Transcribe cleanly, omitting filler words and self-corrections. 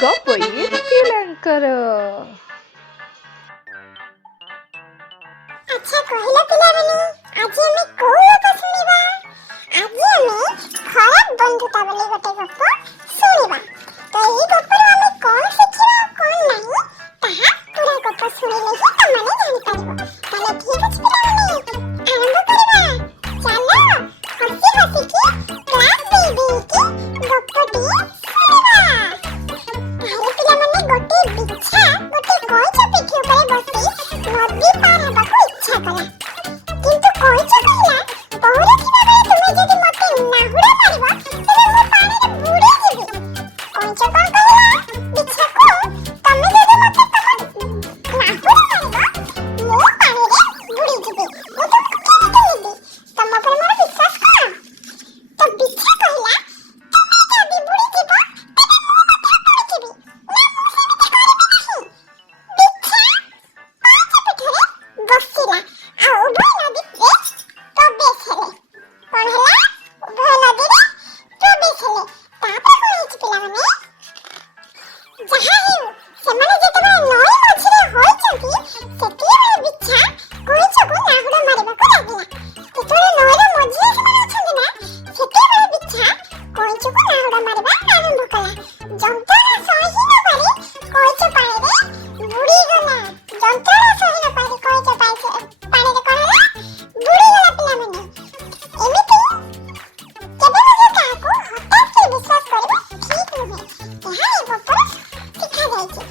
ଗପ ପିଲାଙ୍କର। ଆଚ୍ଛା କହିଲ ପିଲାମାନେ, ଆଜି ଆମେ କୋଉ ଗପ ଶୁଣିବା? ଆଜି ଆମେ ଖରାପ ବନ୍ଧୁତା ବୋଲି ଗୋଟେ ଗପ ଶୁଣିବା। ତ ଏଇ ଗପରୁ ଆମେ କଣ ଶିଖିବା ଆଉ କଣ ନାହିଁ ତାହା ପୁରା ଗପ ଶୁଣିଲେ ହିଁ ତମମାନେ ଜାଣିପାରିବ। ତାହେଲେ ଠିକ ଅଛି ପିଲାମାନେ, ଆରମ୍ଭ କରିବା। ଚାଲ ହସି ହସିକି କ୍ଲାସ୍ ଦେଇ ଦେଇକି ଗପଟି ଶୁଣିବା। ତାହେଲେ ପିଲାମାନେ, ଗୋଟେ ବିଛା ଗୋଟେ କଇଁଛ ପିଠି ଉପରେ ବସି ନଦୀ ପାର ହେବାକୁ ଇଚ୍ଛା କଲା। କିନ୍ତୁ କଇଁଛ କହିଲା, ପହଁରୁଥିବା ବେଳେ ତୁମେ ଯଦି ମୋତେ ନାହୁଡ଼ା ମାରିବ ତେବେ ମୁଁ ପାଣିରେ ବୁଡ଼ିଯିବି। କଇଁଛ କଣ କହିଲା ବିଛାକୁ, ତମେ ଯଦି ମୋତେ ନାହୁଡ଼ା ମାରିବ ମୁଁ ପାଣିରେ ବୁଡ଼ିଯିବି, ମୁଁ ତୁମକୁ କେମିତି ନେବି? ତମ ଉପରେ ମୋର ବିଶ୍ୱାସ କର। ତ ବିଛା କହିଲା, ତୁମେ ଯଦି ବୁଡ଼ିଯିବ ତେବେ ମୁଁ ମଧ୍ୟ ବୁଡ଼ିଯିବି। ନା, ମୁଁ ସେମିତି କରିବି ନାହିଁ। ବିଛା କଇଁଛ ପିଠରେ ବସିଲା ଆଉ ଉଭୟ ନଦୀରେ ପ୍ରବେଶ ହେଲେ। କଣ ହେଲା? ଉଭୟ ନଦୀରେ ପ୍ରବେଶ ହେଲେ। ତାପରେ କଣ ହେଇଛି ପିଲାମାନେ? ଯାହା ହେଉ, ସେମାନେ ଯେତେବେଳେ ନଈ ମଝିରେ ହୋଇଛନ୍ତି ସେତେବେଳେ ବିଛା କଇଁଛକୁ ନାହୁଡ଼ା ମାରିବାକୁ ଲାଗିଲା। ଯେତେବେଳେ ନଈର ମଝିରେ ସେମାନେ ଅଛନ୍ତି ନା, ସେତେବେଳେ ବିଛା କଇଁଛକୁ ନାହୁଡ଼ା ମାରିବା ଆରମ୍ଭ କଲା। ଯନ୍ତ୍ରଣା ସହି ନ ପାରି କଇଁଛ ପାଣିରେ ବୁଡ଼ିଗଲା। ଯନ୍ତ୍ରଣା ସହି ନ ପାରି କଇଁଛ ପାଣିରେ କଣ ହେଲା? ବୁଡ଼ିଗଲା ପିଲାମାନେ। ଏମିତି କେବେ ମଧ୍ୟ କାହାକୁ ହଠାତ୍ କରି ବିଶ୍ୱାସ କରିବା ଠିକ୍ ନୁହେଁ। ଏହା ଏ ଗପରୁ ଶିଖାଯାଇଛି।